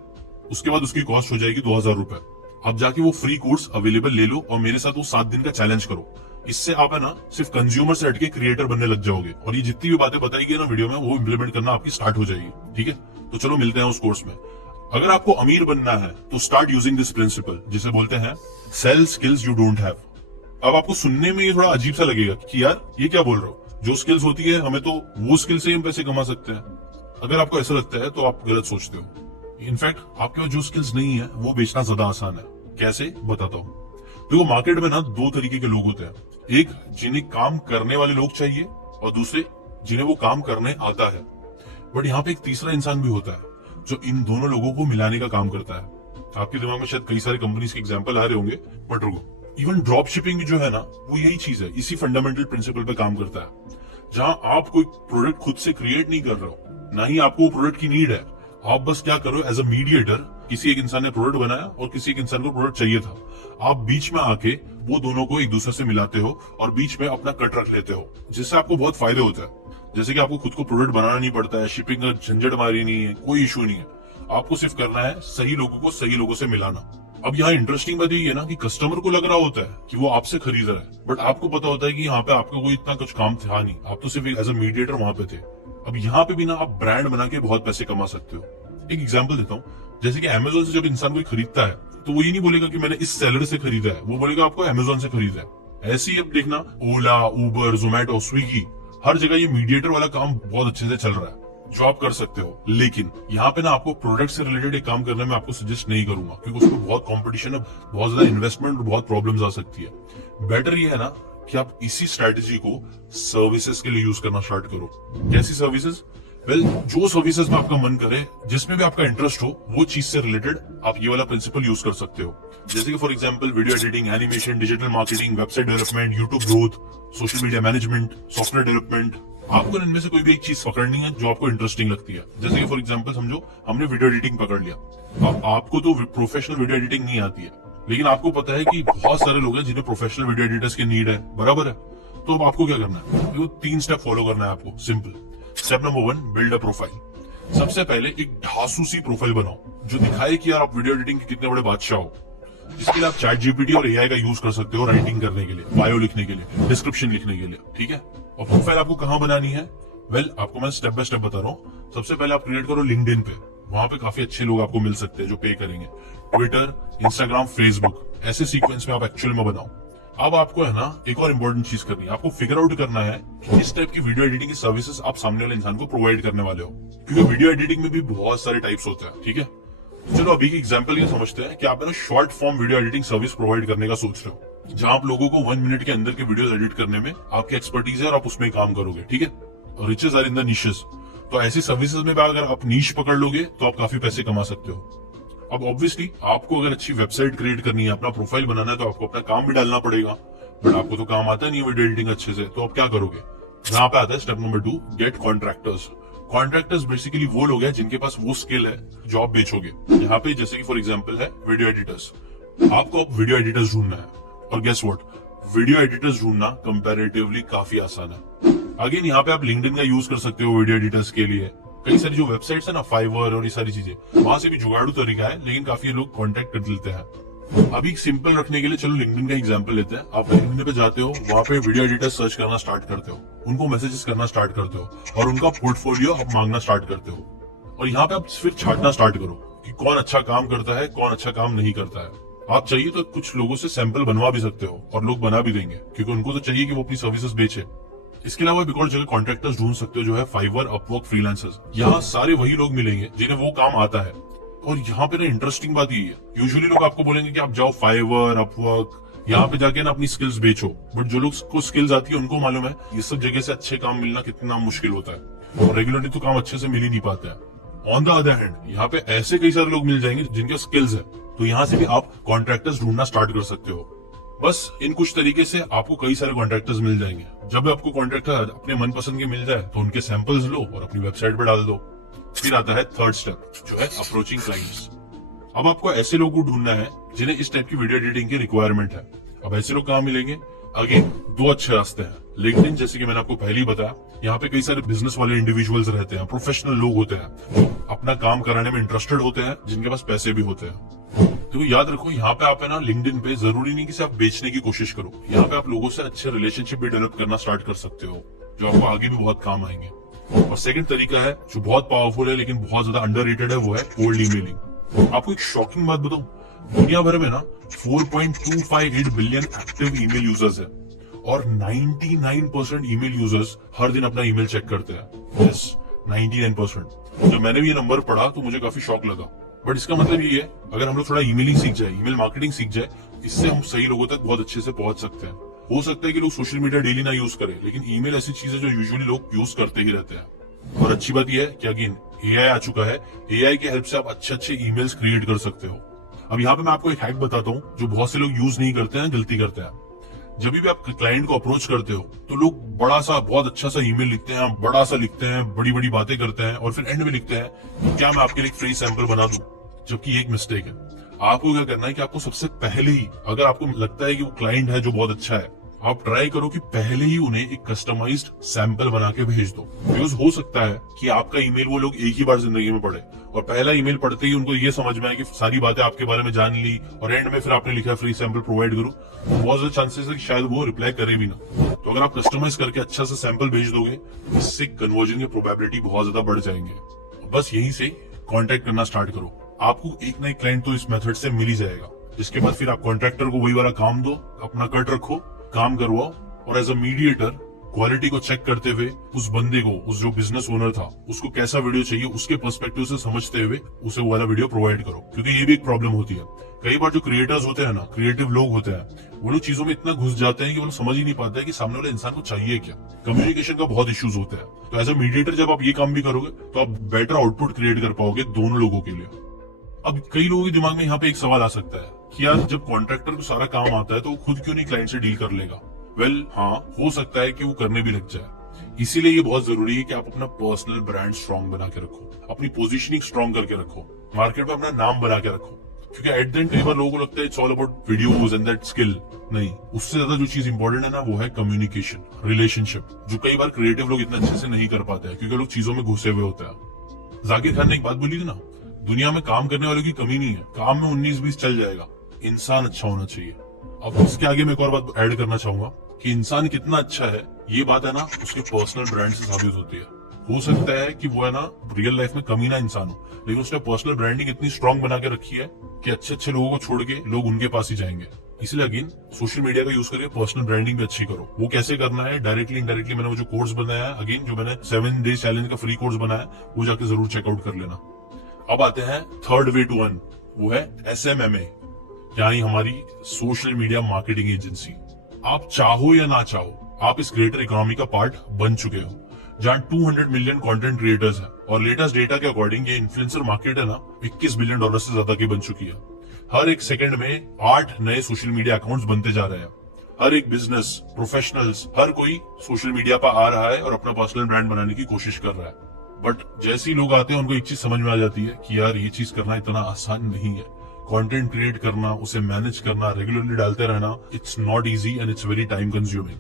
उसके बाद उसकी कॉस्ट हो जाएगी 2000 रुपए। आप जाके वो फ्री कोर्स अवेलेबल ले लो और मेरे साथ वो 7 दिन का चैलेंज करो। इससे आप है ना सिर्फ कंज्यूमर से हटके क्रिएटर बनने लग जाओगे, और ये जितनी भी बातें बताई गई ना वीडियो में, वो इम्प्लीमेंट करना आपकी स्टार्ट हो जाएगी। ठीक है, तो चलो मिलते हैं उस कोर्स में। अगर आपको अमीर बनना है तो स्टार्ट यूजिंग दिस प्रिंसिपल, जिसे बोलते हैं sales skills you don't have. अब आपको सुनने में ये थोड़ा अजीब सा लगेगा कि यार ये क्या बोल रहे हो, जो स्किल्स होती है हमें तो वो स्किल से ही हम पैसे कमा सकते हैं। अगर आपको ऐसा लगता है तो आप गलत सोचते हो। इनफैक्ट आपके पास जो स्किल्स नहीं है वो बेचना ज्यादा आसान है। कैसे, बताता हूँ। देखो, मार्केट में ना 2 तरीके के लोग होते हैं, एक जिन्हें काम करने वाले लोग चाहिए और दूसरे जिन्हें वो काम करने आता है। बट यहाँ पे एक तीसरा इंसान भी होता है जो इन दोनों लोगों को मिलाने का काम करता है। आपके दिमाग में शायद कई सारे कंपनीज के एग्जांपल आ रहे होंगे, बट रुको, इवन ड्रॉप शिपिंग जो है ना, वो यही चीज है, इसी फंडामेंटल प्रिंसिपल पे काम करता है, जहां आप कोई प्रोडक्ट खुद से क्रिएट नहीं कर रहे हो, ना ही आपको प्रोडक्ट की नीड है। आप बस क्या करो, एज अ मीडिएटर, किसी एक इंसान ने प्रोडक्ट बनाया और किसी एक इंसान को प्रोडक्ट चाहिए था, आप बीच में आके वो दोनों को एक दूसरे से मिलाते हो और बीच में अपना कट रख लेते हो, जिससे आपको बहुत फायदे होते हैं। जैसे कि आपको खुद को प्रोडक्ट बनाना नहीं पड़ता है, शिपिंग का झंझट मारी नहीं है, कोई इशू नहीं है। आपको सिर्फ करना है सही लोगों को सही लोगों से मिलाना। अब यहाँ इंटरेस्टिंग बात ये है ना कि कस्टमर को लग रहा होता है कि वो आपसे खरीद रहा है, बट आपको पता होता है कि यहाँ पे आपका कोई इतना कुछ काम था नहीं, आप तो सिर्फ एज अ मीडिएटर वहां पे थे। अब यहाँ पे भी ना आप ब्रांड बना के बहुत पैसे कमा सकते हो। एक एग्जांपल देता हूँ, जैसे कि अमेजोन से जब इंसान कोई खरीदता है तो वो ये नहीं बोलेगा कि मैंने इस सेलर से खरीदा है, वो बोलेगा आपको अमेजोन से खरीदा है। ऐसे ही अब देखना, ओला, उबर, जोमैटो, स्विगी, हर जगह ये मीडिएटर वाला काम बहुत अच्छे से चल रहा है, जो आप कर सकते हो। लेकिन यहाँ पे ना आपको प्रोडक्ट से रिलेटेड एक काम करने में आपको सजेस्ट नहीं करूंगा, क्योंकि उसमें बहुत कंपटीशन है, बहुत ज्यादा इन्वेस्टमेंट और बहुत प्रॉब्लम्स आ सकती है। बेटर ये है ना कि आप इसी स्ट्रेटेजी को सर्विसेज के लिए यूज करना स्टार्ट करो। कैसी सर्विसेज? वेल, जो सर्विसेज में आपका मन करे, जिसमें भी आपका इंटरेस्ट हो, वो चीज से रिलेटेड आप ये वाला प्रिंसिपल यूज कर सकते हो। जैसे कि for example video editing, animation, digital marketing, website development, YouTube growth, social media management, software development. आपको इनमें से कोई भी एक चीज पकड़नी है जो आपको इंटरेस्टिंग लगती है। जैसे कि फॉर एग्जांपल समझो हमने वीडियो एडिटिंग पकड़ लिया। अब आपको तो प्रोफेशनल वीडियो एडिटिंग नहीं आती है, लेकिन आपको पता है कि बहुत सारे लोग हैं जिन्हें प्रोफेशनल वीडियो एडिटर्स की नीड है, बराबर है। तो अब आपको क्या करना है? वो 3 स्टेप फॉलो करना है आपको, simple. Step number 1, build a profile. सबसे पहले एक ढासूसी प्रोफाइल बनाओ जो दिखाए कि यार आप वीडियो एडिटिंग के कितने बड़े बादशाह हो। जिसके लिए आप चैट जीपीटी और एआई का यूज कर सकते हो राइटिंग करने के लिए, बायो लिखने के लिए, डिस्क्रिप्शन लिखने के लिए, ठीक है। और प्रोफाइल आपको कहां बनानी है? वेल, आपको मैं स्टेप बाय स्टेप बता रहा हूँ। सबसे पहले आप क्रिएट करो लिंक्डइन पे। वहां पे काफी अच्छे लोग आपको मिल सकते हैं जो पे करेंगे। ट्विटर, इंस्टाग्राम, फेसबुक, ऐसे सीक्वेंस में आप एक्चुअल में बनाओ। अब आपको है ना एक और इम्पोर्टेंट चीज करनी है। आपको फिगर आउट करना है कि इस टाइप की वीडियो एडिटिंग की सर्विसेज आप सामने वाले इंसान को प्रोवाइड करने वाले हो, क्योंकि वीडियो एडिटिंग में भी बहुत सारे टाइप्स होते हैं, ठीक है। चलो अभी की एग्जांपल ये समझते हैं कि आप है ना short form video editing service provide करने का सोच रहे हो, जहां आप लोगों को 1 मिनट के अंदर के वीडियोस एडिट करने में आपकी एक्सपर्टीज है और आप उसमें काम करोगे, ठीक है। Riches are in the niches. तो ऐसी सर्विसेज में अगर आप नीश पकड़ लोगे तो आप काफी पैसे कमा सकते हो। अब ऑब्वियसली आपको अगर अच्छी वेबसाइट क्रिएट करनी है, अपना प्रोफाइल बनाना है, तो आपको अपना काम भी डालना पड़ेगा। बट आपको तो काम आता नहीं है वीडियो एडिटिंग अच्छे से, तो आप क्या करोगे? यहाँ पे आता है step number 2, get contractors. Contractors basically वो लोग हैं जिनके पास वो स्किल है जो आप बेचोगे। यहाँ पे जैसे कि फॉर एग्जांपल है वीडियो एडिटर्स। आपको अब वीडियो एडिटर्स ढूंढना है, और गेस व्हाट, वीडियो एडिटर्स ढूंढना कंपैरेटिवली काफी आसान है। अगेन यहाँ पे आप लिंक्डइन का यूज कर सकते हो वीडियो एडिटर्स के लिए। कई सारी जो वेबसाइट्स है ना, फाइवर और ये सारी चीजें, वहां से भी जुगाड़ू तरीका है, लेकिन काफी लोग कॉन्टेक्ट कर लेते हैं। अभी सिंपल रखने के लिए चलो लिंक्डइन का एग्जांपल लेते हैं। आप लिंक्डइन पे जाते हो, वहां पे वीडियो एडिटर सर्च करना स्टार्ट करते हो, उनको मैसेजेस करना स्टार्ट करते हो, और उनका पोर्टफोलियो आप मांगना स्टार्ट करते हो। और यहाँ पे आप फिर छांटना स्टार्ट करो कि कौन अच्छा काम करता है, कौन अच्छा काम नहीं करता है। आप चाहिए तो कुछ लोगों से सैंपल बनवा भी सकते हो, और लोग बना भी देंगे, क्योंकि उनको तो चाहिए कि वो अपनी सर्विसेज बेचे। इसके अलावा एक और जगह कॉन्ट्रैक्टर्स ढूंढ सकते हो, जो है फाइवर, अपवर्क, फ्रीलांसर्स। यहाँ सारे वही लोग मिलेंगे जिन्हें वो काम आता है। और यहाँ पे ना इंटरेस्टिंग बात ये है, यूजुअली लोग आपको बोलेंगे कि आप जाओ फाइवर, अपवर्क, यहाँ पे जाके ना अपनी स्किल्स बेचो। बट जो लोग को स्किल्स आती है उनको मालूम है ये सब जगह से अच्छे काम मिलना कितना मुश्किल होता है, और रेगुलरली तो काम अच्छे से मिल ही नहीं पाता है। ऑन द अदर हैंड, यहाँ पे ऐसे कई सारे लोग मिल जाएंगे जिनके स्किल्स है, तो यहाँ से भी आप कॉन्ट्रैक्टर्स ढूंढना स्टार्ट कर सकते हो। बस इन कुछ तरीके से आपको कई सारे कॉन्ट्रैक्टर्स मिल जाएंगे। जब आपको कॉन्ट्रैक्टर अपने मनपसंद के मिल जाए तो उनके सैंपल्स लो और अपनी वेबसाइट पे डाल दो। फिर आता है थर्ड स्टेप, जो है अप्रोचिंग क्लाइंट्स। अब आपको ऐसे लोगों को ढूंढना है जिन्हें इस टाइप की वीडियो एडिटिंग की रिक्वायरमेंट है। अब ऐसे लोग कहाँ मिलेंगे? अगेन 2 अच्छे रास्ते हैं। लिंक्डइन, जैसे कि मैंने आपको पहले ही बताया, यहाँ पे कई सारे बिजनेस वाले इंडिविजुअल्स रहते हैं, प्रोफेशनल लोग होते हैं, जो अपना काम कराने में इंटरेस्टेड होते हैं, जिनके पास पैसे भी होते हैं। तो याद रखो, यहाँ पे आप है ना लिंक्डइन पे जरूरी नहीं कि सिर्फ आप बेचने की कोशिश करो, यहाँ पे आप लोगों से अच्छे रिलेशनशिप भी डेवलप करना स्टार्ट कर सकते हो, जो आपको आगे भी बहुत काम आएंगे। और सेकंड तरीका है जो बहुत पावरफुल है लेकिन बहुत ज्यादा अंडररेटेड है, वो है कोल्ड ईमेलिंग। आपको एक शॉकिंग बात बताऊं, दुनिया भर में ना 4.258 बिलियन एक्टिव ईमेल यूजर्स है, और 99% ईमेल यूजर्स हर दिन अपना ईमेल चेक करते हैं। यस, 99%। जब मैंने भी ये नंबर पढ़ा तो मुझे काफी शॉक लगा। बट इसका मतलब ये है, अगर हम लोग थोड़ा ईमेलिंग सीख जाए, ईमेल मार्केटिंग सीख जाए, इससे हम सही लोगों तक बहुत अच्छे से पहुंच सकते हैं। हो सकता है कि लोग सोशल मीडिया डेली ना यूज करें, लेकिन ईमेल ऐसी चीज है जो यूजुअली लोग यूज करते ही रहते हैं। और अच्छी बात यह है कि अगेन एआई आ चुका है, एआई की हेल्प से आप अच्छे ईमेल्स क्रिएट कर सकते हो। अब यहाँ पे मैं आपको एक हैक बताता हूँ जो बहुत से लोग यूज नहीं करते हैं, गलती करते हैं। जब भी आप क्लाइंट को अप्रोच करते हो तो लोग बड़ा सा, बहुत अच्छा सा ईमेल लिखते हैं, बड़ा सा लिखते हैं, बड़ी बड़ी बातें करते हैं, और फिर एंड में लिखते हैं कि क्या मैं आपके लिए एक फ्री सैंपल बना दूं, जबकि एक मिस्टेक है। आपको क्या करना है कि आपको सबसे पहले ही, अगर आपको लगता है कि वो क्लाइंट है जो बहुत अच्छा है, आप ट्राई करो कि पहले ही उन्हें एक कस्टमाइज्ड सैंपल बना के भेज दो। बिकॉज हो सकता है कि आपका ईमेल वो लोग एक ही बार जिंदगी में पढ़े, और पहला ईमेल पढ़ते ही उनको ये समझ में आए कि सारी बातें आपके बारे में जान ली, और एंड में फिर आपने लिखा फ्री सैंपल प्रोवाइड करो, तो बहुत ज्यादा चांसेस है कि शायद वो रिप्लाई करे भी ना। तो अगर आप कस्टमाइज करके अच्छा सा सैंपल भेज दोगे, इससे कन्वर्जन की प्रोबेबिलिटी बहुत ज्यादा बढ़ जाएंगे। बस यहीं से कॉन्टेक्ट करना स्टार्ट करो। आपको एक ना एक क्लाइंट तो इस मेथड से मिल ही जाएगा, जिसके बाद फिर आप कॉन्ट्रैक्टर को वही वाला काम दो, अपना कट रखो, काम करवाओ, और एज अ मीडिएटर क्वालिटी को चेक करते हुए उस बंदे को, उस जो बिजनेस ओनर था, उसको कैसा वीडियो चाहिए उसके पर्सपेक्टिव से समझते हुए उसे वो वाला वीडियो प्रोवाइड करो। क्योंकि ये भी एक प्रॉब्लम होती है, कई बार जो क्रिएटर्स होते हैं ना, क्रिएटिव लोग होते हैं, वो लोग चीजों में इतना घुस जाते हैं कि वो लोग समझ ही नहीं पाते हैं कि सामने वाले इंसान को चाहिए क्या। कम्युनिकेशन का बहुत इश्यूज होता है। तो एज अ मीडिएटर जब आप ये काम भी करोगे तो आप बेटर आउटपुट क्रिएट कर पाओगे दोनों लोगों के लिए। अब कई लोगों के दिमाग में यहाँ पे एक सवाल आ सकता है कि यार जब कॉन्ट्रैक्टर को सारा काम आता है तो वो खुद क्यों नहीं क्लाइंट से डील कर लेगा। हाँ, हो सकता है कि वो करने भी लग जाए। इसीलिए ये बहुत जरूरी है कि आप अपना पर्सनल ब्रांड स्ट्रांग बना के रखो, अपनी पोजीशनिंग स्ट्रांग करके रखो, मार्केट में अपना नाम बना के रखो। क्योंकि एट द एंड कई बार लोगों को लगता है it's all about videos and that skill. नहीं, उससे ज्यादा जो चीज इंपॉर्टेंट है ना वो है कम्युनिकेशन, रिलेशनशिप, जो कई बार क्रिएटिव लोग इतना अच्छे से नहीं कर पाते हैं क्योंकि लोग चीजों में घुसे हुए होते हैं। जाकिर खान ने एक बात बोली थी ना, दुनिया में काम करने वालों की कमी नहीं है, काम में 19-20 चल जाएगा, इंसान अच्छा होना चाहिए। अब इसके आगे मैं एक और बात ऐड करना चाहूंगा कि इंसान कितना अच्छा है, ये बात है ना उसके पर्सनल ब्रांड से साबित होती है। हो सकता है कि वो है ना रियल लाइफ में कमीना इंसान हो, लेकिन उसने पर्सनल ब्रांडिंग इतनी स्ट्रांग बना के रखी है कि अच्छे अच्छे लोगों को छोड़ के लोग उनके पास ही जाएंगे। इसलिए अगेन सोशल मीडिया का यूज करके पर्सनल ब्रांडिंग भी अच्छी करो। वो कैसे करना है, डायरेक्टली इनडायरेक्टली मैंने वो जो कोर्स बनाया है, अगेन जो मैंने 7 डेज चैलेंज का फ्री कोर्स बनाया, वो जाके जरूर चेकआउट कर लेना। अब आते हैं थर्ड वे टू अर्न, वो है SMMA, यानी हमारी सोशल मीडिया मार्केटिंग एजेंसी। आप चाहो या ना चाहो, आप इस क्रिएटर इकोनॉमी का पार्ट बन चुके हो, जहां 200 मिलियन कंटेंट क्रिएटर्स हैं और लेटेस्ट डेटा के अकॉर्डिंग ये इन्फ्लुएंसर मार्केट है ना $21 बिलियन से ज्यादा की बन चुकी है। हर एक सेकंड में 8 नए सोशल मीडिया अकाउंट्स बनते जा रहे हैं। हर एक बिजनेस, प्रोफेशनल्स, हर कोई सोशल मीडिया पर आ रहा है और अपना पर्सनल ब्रांड बनाने की कोशिश कर रहा है। बट जैसे ही लोग आते हैं उनको एक चीज समझ में आ जाती है कि यार ये चीज करना इतना आसान नहीं है। कंटेंट क्रिएट करना, उसे मैनेज करना, रेगुलरली डालते रहना, it's not easy and it's very time consuming.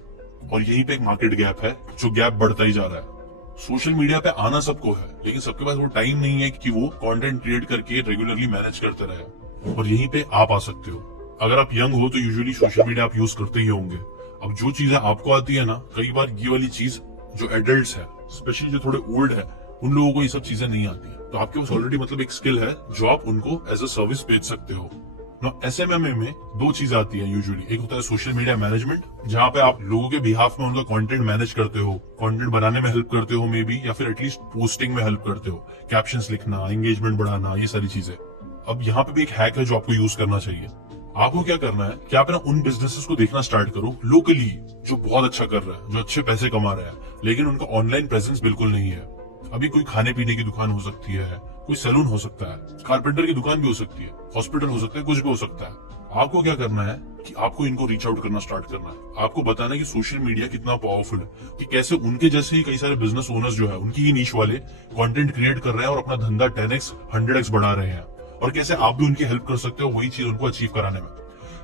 और यहीं पे एक मार्केट गैप है, जो गैप बढ़ता ही जा रहा है। सोशल मीडिया पे आना सबको है, लेकिन सबके पास वो टाइम नहीं है कि वो कंटेंट क्रिएट करके रेगुलरली मैनेज करते रहे। और यहीं पे आप आ सकते हो। अगर आप यंग हो तो यूजुअली सोशल मीडिया आप यूज करते ही होंगे। अब जो चीजें आपको आती है ना, कई बार ये वाली चीज जो एडल्ट्स है, स्पेशली जो थोड़े ओल्ड है, उन लोगों को ये सब चीजें नहीं आती है। तो आपके पास ऑलरेडी मतलब एक स्किल है जो आप उनको एज अ सर्विस बेच सकते हो। SMMA में 2 चीजें आती है यूजुअली। एक होता है सोशल मीडिया मैनेजमेंट, जहां पे आप लोगों के बिहाफ में उनका कंटेंट मैनेज करते हो, कंटेंट बनाने में हेल्प करते हो मे बी, या फिर एटलीस्ट पोस्टिंग में हेल्प करते हो, कैप्शंस लिखना, एंगेजमेंट बढ़ाना, ये सारी चीजें। अब यहाँ पे भी एक हैक है जो आपको यूज करना चाहिए। आपको क्या करना है कि आप ना उन बिजनेसेस को देखना स्टार्ट करो लोकली, जो बहुत अच्छा कर रहा है, जो अच्छे पैसे कमा रहा है, लेकिन उनका ऑनलाइन प्रेजेंस बिल्कुल नहीं है। अभी कोई खाने पीने की दुकान हो सकती है, कोई सैलून हो सकता है, कारपेंटर की दुकान भी हो सकती है, हॉस्पिटल हो सकता है, कुछ भी हो सकता है। आपको क्या करना है कि आपको इनको रीच आउट करना स्टार्ट करना है। आपको बताना है कि सोशल मीडिया कितना पावरफुल है, कि कैसे उनके जैसे ही कई सारे बिजनेस ओनर्स जो है, उनकी ही नीश वाले कंटेंट क्रिएट कर रहे हैं और अपना धंधा 10x 100x बढ़ा रहे हैं, और कैसे आप भी उनकी हेल्प कर सकते हो वही चीज उनको अचीव कराने में।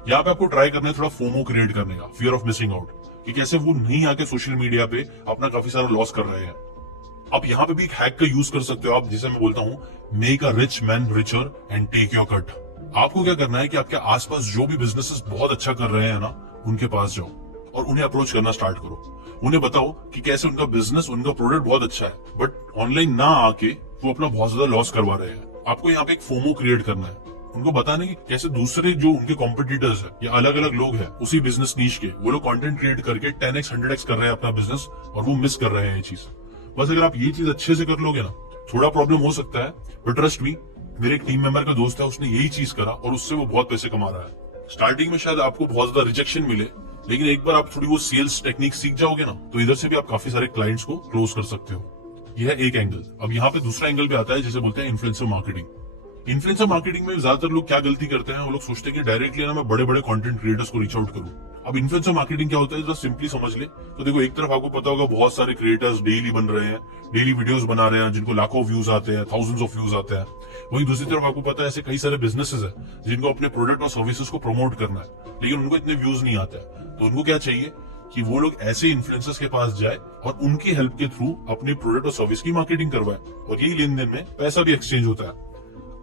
यहाँ पे आपको ट्राई करना है थोड़ा फोमो क्रिएट करने का, फियर ऑफ मिसिंग आउट, कि कैसे वो नहीं आके सोशल मीडिया पे अपना काफी सारा लॉस कर रहे हैं। अब यहाँ पे भी एक हैक का यूज कर सकते हो आप, जिसे मैं बोलता हूँ make a rich man richer and take your cut. आपको क्या करना है कि आपके आसपास जो भी बिजनेसेस बहुत अच्छा कर रहे हैं ना, उनके पास जाओ और उन्हें अप्रोच करना स्टार्ट करो। उन्हें बताओ कि कैसे उनका बिजनेस, उनका प्रोडक्ट बहुत अच्छा है, बट ऑनलाइन ना आके वो अपना बहुत ज्यादा लॉस करवा रहे हैं। आपको यहाँ पे एक फोमो क्रिएट करना है, उनको बताना कि कैसे दूसरे जो उनके कॉम्पिटिटर्स है या अलग अलग लोग हैं उसी बिजनेस नीश के, वो लोग कंटेंट क्रिएट करके 10x 100x कर रहे हैं अपना बिजनेस, और वो मिस कर रहे हैं ये चीज। बस अगर आप ये चीज अच्छे से कर लोगे ना, थोड़ा प्रॉब्लम हो सकता है, बट ट्रस्ट मी, मेरे एक टीम मेंबर का दोस्त है, उसने यही चीज करा और उससे वो बहुत पैसे कमा रहा है। स्टार्टिंग में शायद आपको बहुत ज्यादा रिजेक्शन मिले, लेकिन एक बार आप थोड़ी वो सेल्स टेक्निक सीख जाओगे ना, तो इधर से भी आप काफी सारे क्लाइंट्स को क्लोज कर सकते हो। यह है एक एंगल। अब यहाँ पे दूसरा एंगल भी आता है, जिसे बोलते हैं इन्फ्लुएंसर मार्केटिंग। इन्फ्लुएंसर मार्केटिंग में ज्यादातर लोग क्या गलती करते हैं, वो लोग सोचते हैं कि डायरेक्टली ना मैं बड़े बड़े कंटेंट क्रिएटर्स को रीच आउट करूं। अब इन्फ्लुएंसर मार्केटिंग क्या होता है, जरा सिंपली समझ ले तो देखो, एक तरफ आपको पता होगा बहुत सारे क्रिएटर्स डेली बन रहे हैं, डेली वीडियोस बना रहे हैं, जिनको लाखों व्यूज आते हैं, थाउजेंड्स ऑफ व्यूज आते हैं। वही दूसरी तरफ आपको पता है ऐसे कई सारे बिजनेसेस है जिनको अपने प्रोडक्ट और सर्विसेज को प्रमोट करना है, लेकिन उनको इतने व्यूज नहीं आते हैं। तो उनको क्या चाहिए कि वो लोग ऐसे इन्फ्लुएंसर्स के पास जाए और उनकी हेल्प के थ्रू अपने प्रोडक्ट और सर्विस की मार्केटिंग करवाए, और यही लेन देन में पैसा भी एक्सचेंज होता है।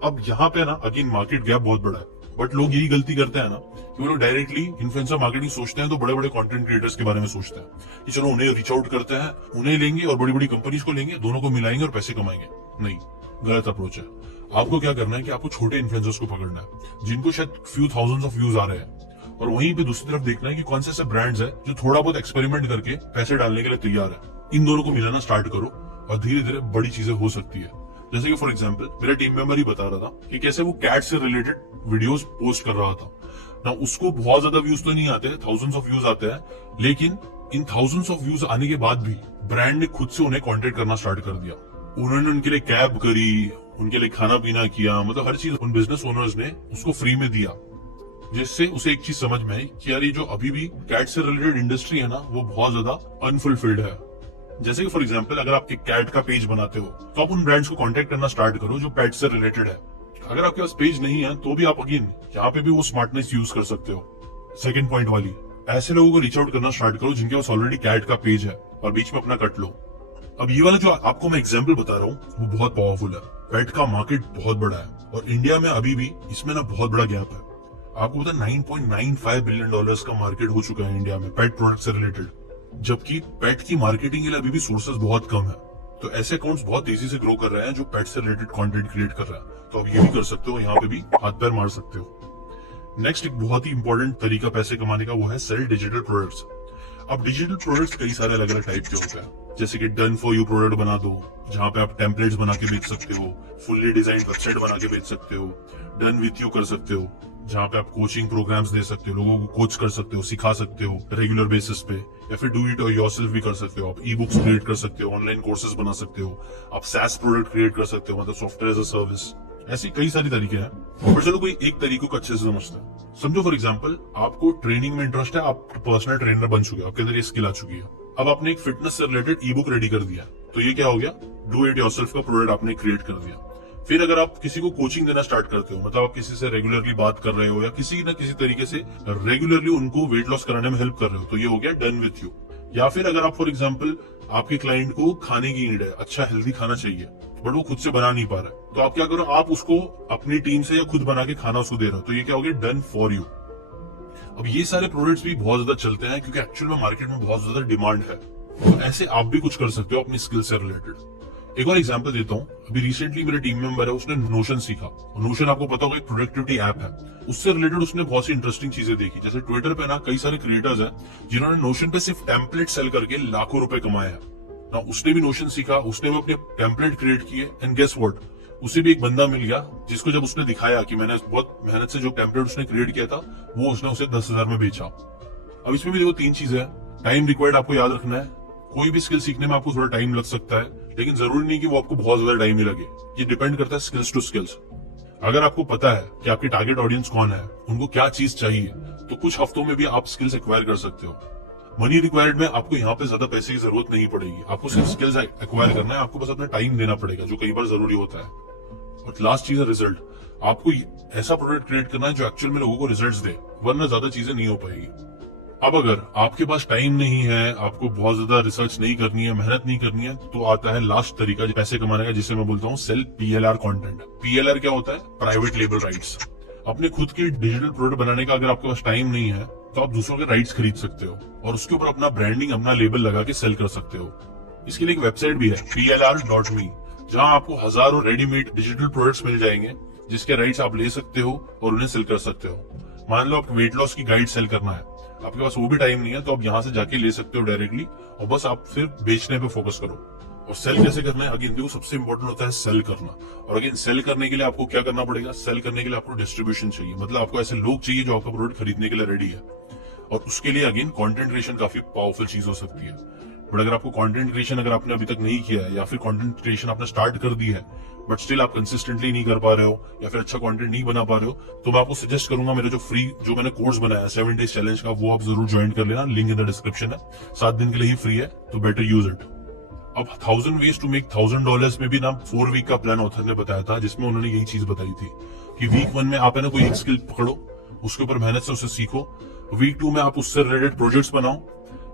अब यहाँ पे ना अगेन मार्केट गैप बहुत बड़ा है, बट लोग यही गलती करते हैं ना कि वो लोग डायरेक्टली इन्फ्लुएंसर मार्केटिंग सोचते हैं तो बड़े बड़े कंटेंट क्रिएटर्स के बारे में सोचते हैं कि चलो उन्हें रीच आउट करते हैं, उन्हें लेंगे और बड़ी बड़ी कंपनीज को लेंगे, दोनों को मिलाएंगे और पैसे कमाएंगे। नहीं, गलत अप्रोच है। आपको क्या करना है कि आपको छोटे इन्फ्लुएंसर्स को पकड़ना है, जिनको शायद फ्यू थाउजेंड्स ऑफ व्यूज आ रहे हैं, और वहीं पे दूसरी तरफ देखना है कि कौन से ऐसे ब्रांड्स है जो थोड़ा बहुत एक्सपेरिमेंट करके पैसे डालने के लिए तैयार है। इन दोनों को मिलाना स्टार्ट करो और धीरे धीरे बड़ी चीजें हो सकती है। जैसे कि फॉर एग्जांपल मेरा टीम मेंबर ही बता रहा था कि कैसे वो कैट से रिलेटेड वीडियोस पोस्ट कर रहा था ना, उसको बहुत ज्यादा व्यूज तो नहीं आते, थाउजेंड्स ऑफ व्यूज आते हैं, लेकिन इन थाउजेंड्स ऑफ व्यूज आने के बाद भी ब्रांड ने खुद से उन्हें कांटेक्ट करना स्टार्ट कर दिया। उन्होंने उनके लिए कैब करी, उनके लिए खाना पीना किया, मतलब हर चीज उन बिजनेस ओनर्स ने उसको फ्री में दिया, जिससे उसे एक चीज समझ में आई कि यार ये जो अभी भी कैट से रिलेटेड इंडस्ट्री है ना, वो बहुत ज्यादा अनफुलफिल्ड है। जैसे कि फॉर एग्जांपल अगर आप एक कैट का पेज बनाते हो तो आप उन ब्रांड्स को कांटेक्ट करना स्टार्ट करो जो पेट से रिलेटेड है। अगर आपके पास पेज नहीं है तो भी आप अगेन यहाँ पे भी वो स्मार्टनेस यूज कर सकते हो। सेकंड पॉइंट वाली, ऐसे लोगों को रीच आउट करना स्टार्ट करो जिनके पास ऑलरेडी कैट का पेज है और बीच में अपना कट लो। अब ये वाला जो आपको मैं एग्जांपल बता रहा हूँ वो बहुत पावरफुल है। पेट का मार्केट बहुत बड़ा है और इंडिया में अभी भी इसमें ना बहुत बड़ा गैप है। आपको पता है $9.95 बिलियन का मार्केट हो चुका है इंडिया में पेट प्रोडक्ट से रिलेटेड, जबकि पेट की मार्केटिंग के लिए अभी भी सोर्सेज बहुत कम है। तो ऐसे अकाउंट्स बहुत तेजी से ग्रो कर रहे हैं जो पेट से रिलेटेड कंटेंट क्रिएट कर रहा है, तो आप ये भी कर सकते हो, यहाँ पे भी हाथ पैर मार सकते हो। नेक्स्ट एक बहुत ही इंपॉर्टेंट तरीका पैसे कमाने का वो है सेल डिजिटल प्रोडक्ट्स। अब डिजिटल प्रोडक्ट्स कई सारे अलग अलग टाइप के होते हैं, जैसे कि डन फॉर यू प्रोडक्ट बना दो जहां पे आप टेम्पलेट्स बना के बेच सकते हो, फुल्ली डिजाइन वेबसाइट बना के बेच सकते हो, डन विथ यू कर सकते हो जहां पे आप कोचिंग प्रोग्राम्स दे सकते हो, लोगों को कोच कर सकते हो, सिखा सकते हो रेगुलर बेसिस पे, या फिर डू इट और योरसेल्फ भी कर सकते हो। आप ई बुक्स क्रिएट कर सकते हो, ऑनलाइन कोर्सेज बना सकते हो, आप SaaS प्रोडक्ट क्रिएट कर सकते हो, मतलब सॉफ्टवेयर एज अ सर्विस। ऐसी कई सारी तरीके हैं, पर चलो कोई एक तरीके को अच्छे से समझते हैं। समझो फॉर एग्जांपल आपको ट्रेनिंग में इंटरेस्ट है, आप पर्सनल ट्रेनर बन चुके हो, आपके अंदर ये स्किल आ चुकी है। अब आपने एक फिटनेस से रिलेटेड ई बुक रेडी कर दिया, तो ये क्या हो गया, डू इट योरसेल्फ का प्रोडक्ट आपने क्रिएट कर दिया। फिर अगर आप किसी को कोचिंग देना स्टार्ट करते हो, मतलब आप किसी से रेगुलरली बात कर रहे हो या किसी न किसी तरीके से रेगुलरली उनको वेट लॉस कराने में हेल्प कर रहे हो, तो ये हो गया डन विथ यू। या फिर अगर आप फॉर एग्जांपल आपके क्लाइंट को खाने की नीड है, अच्छा हेल्दी खाना चाहिए, बट वो खुद से बना नहीं पा रहा है, तो आप क्या करो, आप उसको अपनी टीम से या खुद बना के खाना उसको दे रहे हो, तो ये क्या हो गया, डन फॉर यू। अब ये सारे प्रोडक्ट्स भी बहुत ज्यादा चलते हैं क्योंकि एक्चुअल में मार्केट में बहुत ज्यादा डिमांड है, तो ऐसे आप भी कुछ कर सकते हो अपनी स्किल से रिलेटेड। एक और एग्जांपल देता हूँ, अभी रिसेंटली मेरे टीम मेंबर है, उसने नोशन सीखा। नोशन आपको पता होगा एक प्रोडक्टिविटी ऐप है, उससे रिलेटेड उसने बहुत सी इंटरेस्टिंग चीजें देखी। जैसे ट्विटर पे ना कई सारे क्रिएटर्स हैं जिन्होंने नोशन पे सिर्फ टेम्पलेट सेल करके लाखों रुपए कमाए हैं ना। उसने भी नोशन सीखा, उसने भी अपने टेम्पलेट क्रिएट किए, एंड गेस व्हाट, उसे भी एक बंदा मिल गया जिसको जब उसने दिखाया कि मैंने बहुत मेहनत से जो टेम्पलेट उसने क्रिएट किया था वो उसने उसे 10,000 में बेचा। अब इसमें भी देखो तीन चीजें हैं। टाइम रिक्वायर्ड आपको याद रखना है, कोई भी स्किल सीखने में आपको थोड़ा टाइम लग सकता है, लेकिन जरूरी नहीं कि वो आपको बहुत ज्यादा टाइम ही लगे। ये डिपेंड करता है स्किल्स टू स्किल्स। अगर आपको पता है कि आपकी टारगेट ऑडियंस कौन है, उनको क्या चीज चाहिए, तो कुछ हफ्तों में भी आप स्किल्स एक्वायर कर सकते हो। मनी रिक्वायर्ड में आपको यहाँ पे ज्यादा पैसे की जरूरत नहीं पड़ेगी, आपको सिर्फ स्किल्स एक्वायर करना है, आपको बस अपना टाइम देना पड़ेगा जो कई बार जरूरी होता है। और लास्ट चीज है रिजल्ट। आपको ऐसा प्रोडक्ट क्रिएट करना है जो एक्चुअल में लोगों को रिजल्ट्स दे, वरना ज्यादा चीजें नहीं हो पाएगी। अब अगर आपके पास टाइम नहीं है, आपको बहुत ज्यादा रिसर्च नहीं करनी है, मेहनत नहीं करनी है, तो आता है लास्ट तरीका पैसे कमाने का, जिसे मैं बोलता हूँ सेल PLR कंटेंट। PLR क्या होता है, प्राइवेट लेबल राइट्स। अपने खुद के डिजिटल प्रोडक्ट बनाने का अगर आपके पास टाइम नहीं है तो आप दूसरों के राइट्स खरीद सकते हो और उसके ऊपर अपना ब्रांडिंग, अपना लेबल लगा के सेल कर सकते हो। इसके लिए एक वेबसाइट भी है PLR.me, जहां आपको हजारों रेडीमेड डिजिटल प्रोडक्ट्स मिल जाएंगे जिसके राइट्स आप ले सकते हो और उन्हें सेल कर सकते हो। मान लो आप वेट लॉस की गाइड सेल करना है, आपके पास वो भी टाइम नहीं है, तो आप यहाँ से जाके ले सकते हो डायरेक्टली, और बस आप फिर बेचने पे फोकस करो। और सेल कैसे करना है, अगेन देखो सबसे इंपॉर्टेंट होता है सेल करना। और अगेन सेल करने के लिए आपको क्या करना पड़ेगा, सेल करने के लिए आपको डिस्ट्रीब्यूशन चाहिए, मतलब आपको ऐसे लोग चाहिए जो आपका प्रोडक्ट खरीदने के लिए रेडी है। और उसके लिए अगेन कंटेंट क्रिएशन काफी पावरफुल चीज हो सकती है। बट अगर आपको कंटेंट क्रिएशन अगर आपने अभी तक नहीं किया है, या फिर कंटेंट क्रिएशन आपने स्टार्ट कर दी है बट स्टिल आप कंसिस्टेंटली नहीं कर पा रहे हो, या फिर अच्छा कंटेंट नहीं बना पा रहे हो, तो मैं आपको सजेस्ट करूंगा मेरा जो मैंने कोर्स बनाया 7 डेज चैलेंज का, वो आप जरूर ज्वाइन कर लेना। लिंक इन द डिस्क्रिप्शन है। 7 दिन के लिए ही फ्री है, तो बेटर यूज इट। अब 1000 ways to make $1000 में भी ना 4 वीक का प्लान ऑथर ने बताया था, जिसमें उन्होंने यही चीज बताई थी कि वीक 1 में आप है ना कोई एक स्किल पकड़ो, उसके ऊपर मेहनत से उसे सीखो। वीक 2 में आप उससे रिलेटेड प्रोजेक्ट्स बनाओ।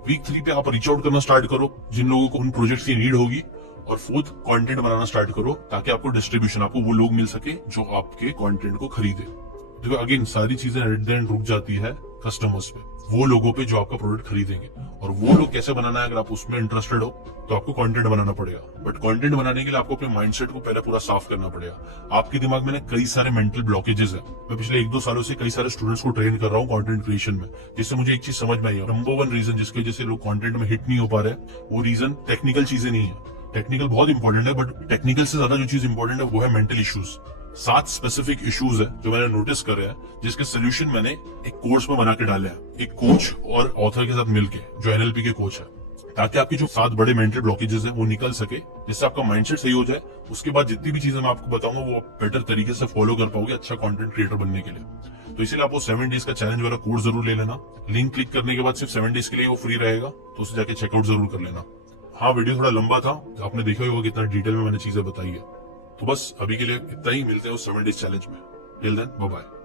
वीक 3 पे आप रीच आउट करना स्टार्ट करो जिन लोगों को उन प्रोजेक्ट्स की नीड होगी। और 4th कंटेंट बनाना स्टार्ट करो ताकि आपको डिस्ट्रीब्यूशन, आपको वो लोग मिल सके जो आपके कंटेंट को खरीदे। देखो अगेन सारी चीजें एट द एंड रुक जाती है कस्टमर्स पे, वो लोगों पे जो आपका प्रोडक्ट खरीदेंगे। और वो लोग कैसे बनाना है, अगर आप उसमें इंटरेस्टेड हो तो आपको कंटेंट बनाना पड़ेगा। बट कंटेंट बनाने के लिए आपको अपने माइंडसेट को पहले पूरा साफ करना पड़ेगा। आपके दिमाग में ना कई सारे मेंटल ब्लॉकेजेस है। मैं पिछले 1-2 सालों से कई सारे स्टूडेंट्स को ट्रेन कर रहा हूँ कंटेंट क्रिएशन में, जिससे मुझे एक चीज समझ में आई है। नंबर 1 रीजन जिसकी वजह से लोग कंटेंट में हिट नहीं हो पा रहे, वो रीजन टेक्निकल चीजें नहीं है। टेक्निकल बहुत इंपॉर्टेंट है, बट टेक्निकल से ज्यादा जो चीज इंपॉर्टेंट है वो है मेंटल इश्यूज। 7 स्पेसिफिक इश्यूज है जो मैंने नोटिस करे हैं, जिसके सोल्यूशन मैंने एक कोर्स में बना के डाले हैं, एक कोच और ऑथर के साथ मिलके, जो एनएलपी के कोच है, ताकि आपकी जो 7 बड़े मेंटल ब्लॉकेजेस है वो निकल सके, जिससे आपका माइंडसेट सही हो जाए। उसके बाद जितनी भी चीजें मैं आपको बताऊंगा वो आप बेटर तरीके से फॉलो कर पाओगे अच्छा कंटेंट क्रिएटर बनने के लिए। तो इसीलिए आपको 7 डेज का चैलेंज वाला कोर्स जरूर ले लेना। लिंक क्लिक करने के बाद सिर्फ 7 डेज के लिए वो फ्री रहेगा, तो उसे जाके चेकआउट जरूर कर लेना। हाँ, वीडियो थोड़ा लंबा था, आपने देखा होगा कितना डिटेल में मैंने चीजें बताई है। तो बस अभी के लिए इतना ही, मिलते हैं उस 7 डेज चैलेंज में। Till then bye bye.